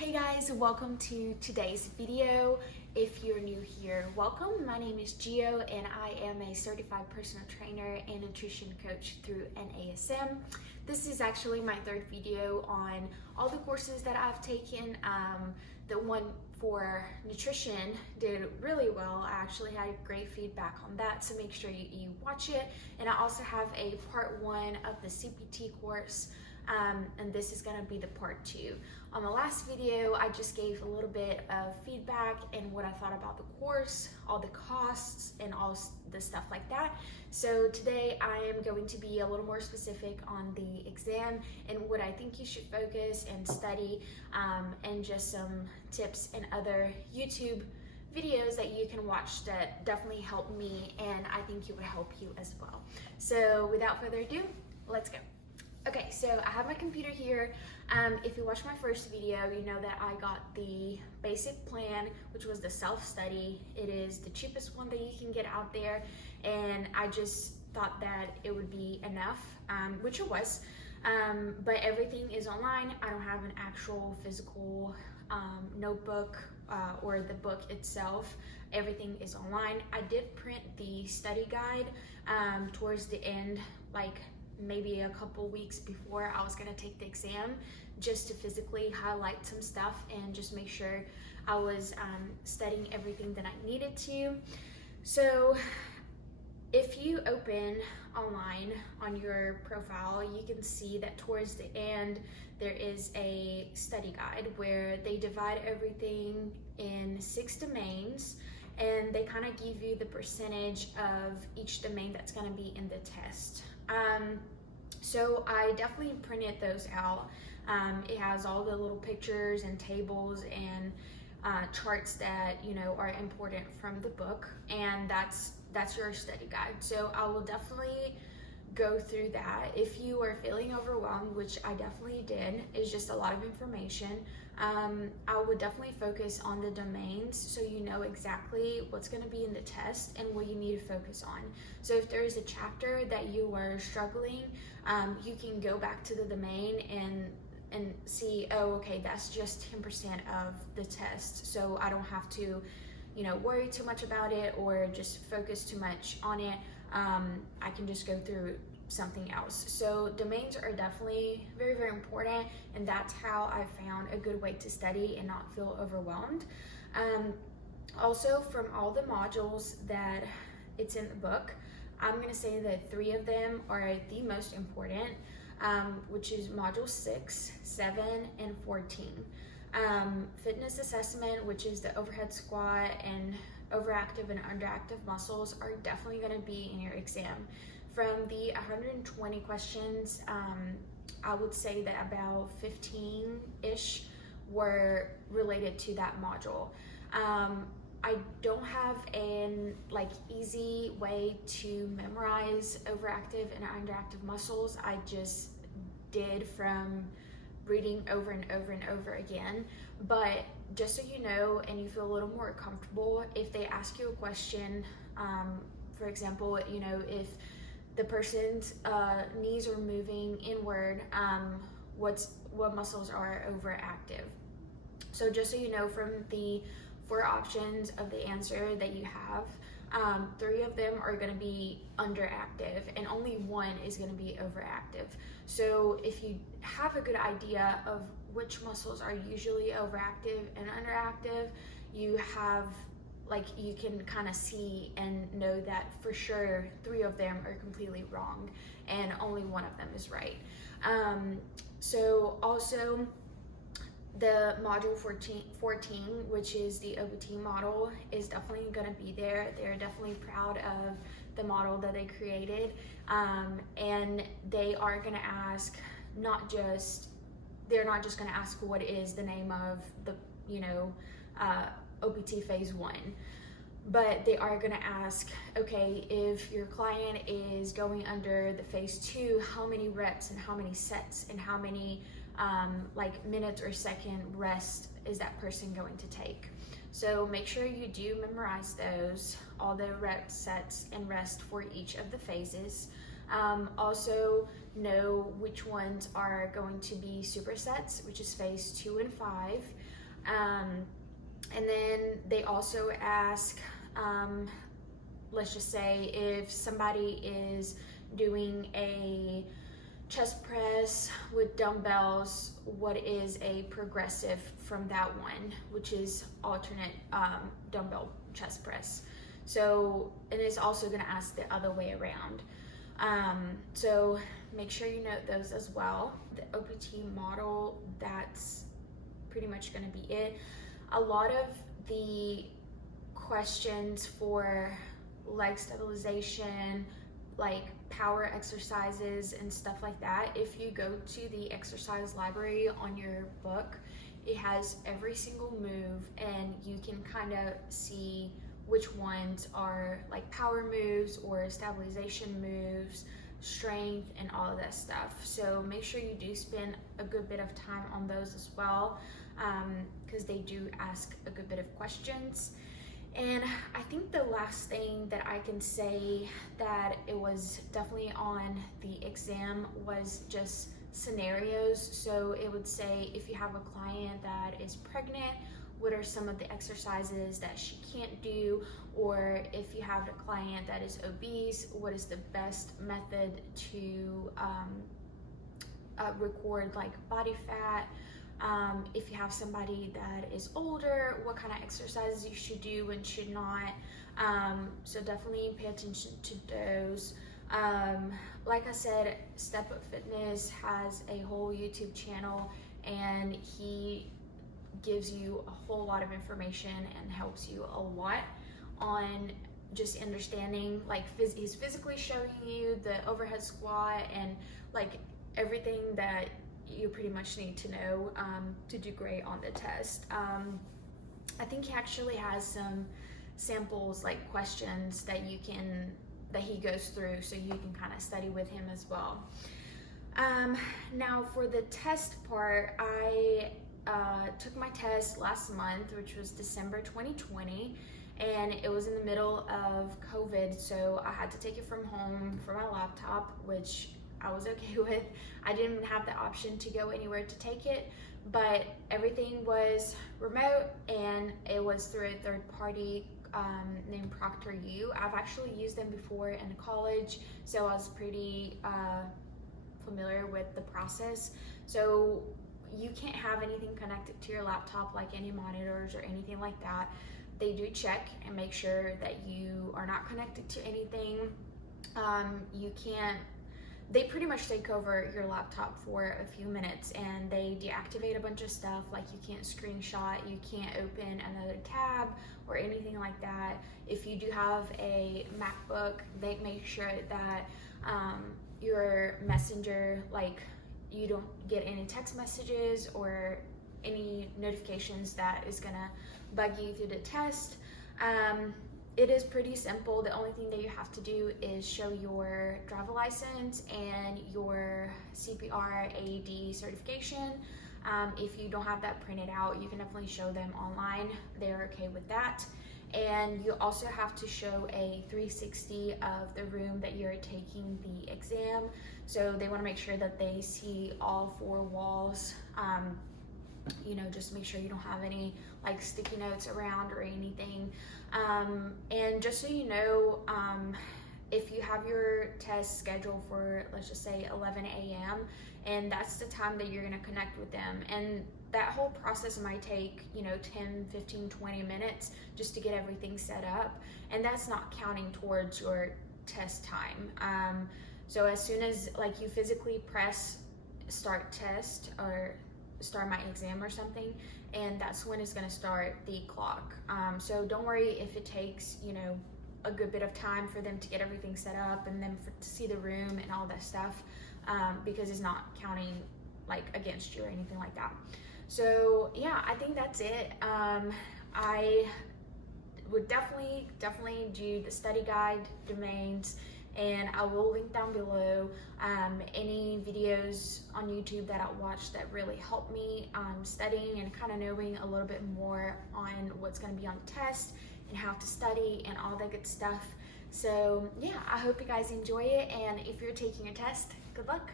Hey guys, welcome to today's video. If you're new here, welcome. My name is Gio and I am a certified personal trainer and nutrition coach through NASM. This is actually my third video on all the courses that I've taken. The one for nutrition did really well. I actually had great feedback on that, so make sure you watch it. And I also have a part 1 of the CPT course. And this is gonna be the part 2. On the last video, I just gave a little bit of feedback and what I thought about the course, all the costs, and all the stuff like that. So today I am going to be a little more specific on the exam and what I think you should focus and study, and just some tips and other YouTube videos that you can watch that definitely help me, and I think it would help you as well. So without further ado, let's go. Okay, so I have my computer here. If you watched my first video, you know that I got the basic plan, which was the self-study. It is the cheapest one that you can get out there, and I just thought that it would be enough, which it was, but everything is online. I don't have an actual physical notebook or the book itself. Everything is online. I did print the study guide towards the end, like maybe a couple weeks before I was gonna take the exam, just to physically highlight some stuff and just make sure I was studying everything that I needed to. So if you open online on your profile, you can see that towards the end there is a study guide where they divide everything in 6 domains, and they kind of give you the percentage of each domain that's going to be in the test. So I definitely printed those out. It has all the little pictures and tables and charts that are important from the book, and that's your study guide. So I will definitely go through that. If you are feeling overwhelmed, which I definitely did, it's just a lot of information. I would definitely focus on the domains so you know exactly what's going to be in the test and what you need to focus on. So if there is a chapter that you are struggling, you can go back to the domain and see, oh, okay, that's just 10% of the test, so I don't have to worry too much about it or just focus too much on it. I can just go through something else. So domains are definitely very, very important, and that's how I found a good way to study and not feel overwhelmed. Also, from all the modules that it's in the book, I'm going to say that 3 of them are the most important, which is module 6, 7, and 14. Fitness assessment, which is the overhead squat and overactive and underactive muscles, are definitely going to be in your exam. From the 120 questions, I would say that about 15-ish were related to that module. I don't have an easy way to memorize overactive and underactive muscles. I just did from reading over and over and over again. But just so you know and you feel a little more comfortable, if they ask you a question, for example, if the person's knees are moving inward, what muscles are overactive? So just so you know, from the 4 options of the answer that you have, 3 of them are going to be underactive and only 1 is going to be overactive. So if you have a good idea of which muscles are usually overactive and underactive, you can kind of see and know that for sure 3 of them are completely wrong and only 1 of them is right. So also the module 14, which is the OBT model, is definitely going to be there. They're definitely proud of the model that they created, and they are going to ask they're not just going to ask what is the name of the OBT phase 1, but they are going to ask, okay, if your client is going under the phase 2, how many reps and how many sets and how many minutes or second rest is that person going to take? So make sure you do memorize those, all the reps, sets, and rest for each of the phases. Also know which ones are going to be supersets, which is phase 2 and 5. And then they also ask, let's just say if somebody is doing a chest press with dumbbells, what is a progressive from that one, which is alternate dumbbell chest press. So, and it's also going to ask the other way around. So make sure you note those as well. The OPT model, that's pretty much going to be it. A lot of the questions for leg stabilization, like power exercises and stuff like that, if you go to the exercise library on your book, it has every single move, and you can kind of see which ones are like power moves or stabilization moves, strength, and all of that stuff. So make sure you do spend a good bit of time on those as well, because they do ask a good bit of questions. And I think the last thing that I can say that it was definitely on the exam was just scenarios. So it would say if you have a client that is pregnant, what are some of the exercises that she can't do? Or if you have a client that is obese, what is the best method to record like body fat? If you have somebody that is older, what kind of exercises you should do and should not. So definitely pay attention to those. Like I said, Step Up Fitness has a whole YouTube channel, and he gives you a whole lot of information and helps you a lot on just understanding, like he's physically showing you the overhead squat and like everything that you pretty much need to know to do great on the test. I think he actually has some samples, like questions that he goes through, so you can kind of study with him as well. Now for the test part, I took my test last month, which was December 2020, and it was in the middle of COVID, so I had to take it from home from my laptop, which I was okay with. I didn't have the option to go anywhere to take it, but everything was remote, and it was through a third party named ProctorU. I've actually used them before in college, so I was pretty familiar with the process. So you can't have anything connected to your laptop, like any monitors or anything like that. They do check and make sure that you are not connected to anything. They pretty much take over your laptop for a few minutes, and they deactivate a bunch of stuff, like you can't screenshot, you can't open another tab or anything like that. If you do have a MacBook, they make sure that your messenger, like you don't get any text messages or any notifications that is gonna bug you through the test. It is pretty simple. The only thing that you have to do is show your driver license and your CPR AED certification. If you don't have that printed out, you can definitely show them online. They're okay with that. And you also have to show a 360 of the room that you're taking the exam. So they want to make sure that they see all four walls. Just make sure you don't have any like sticky notes around or anything. And just so you know, if you have your test scheduled for, let's just say 11 a.m. and that's the time that you're going to connect with them, and that whole process might take 10, 15, 20 minutes just to get everything set up, and that's not counting towards your test time. So as soon as like you physically press start test or start my exam or something, and that's when it's going to start the clock. So don't worry if it takes a good bit of time for them to get everything set up and then to see the room and all that stuff, because it's not counting like against you or anything like that. So yeah, I think that's it. I would definitely do the study guide domains, and I will link down below any videos on YouTube that I watched that really helped me studying and kind of knowing a little bit more on what's going to be on the test and how to study and all that good stuff. So yeah, I hope you guys enjoy it, and if you're taking a test, good luck.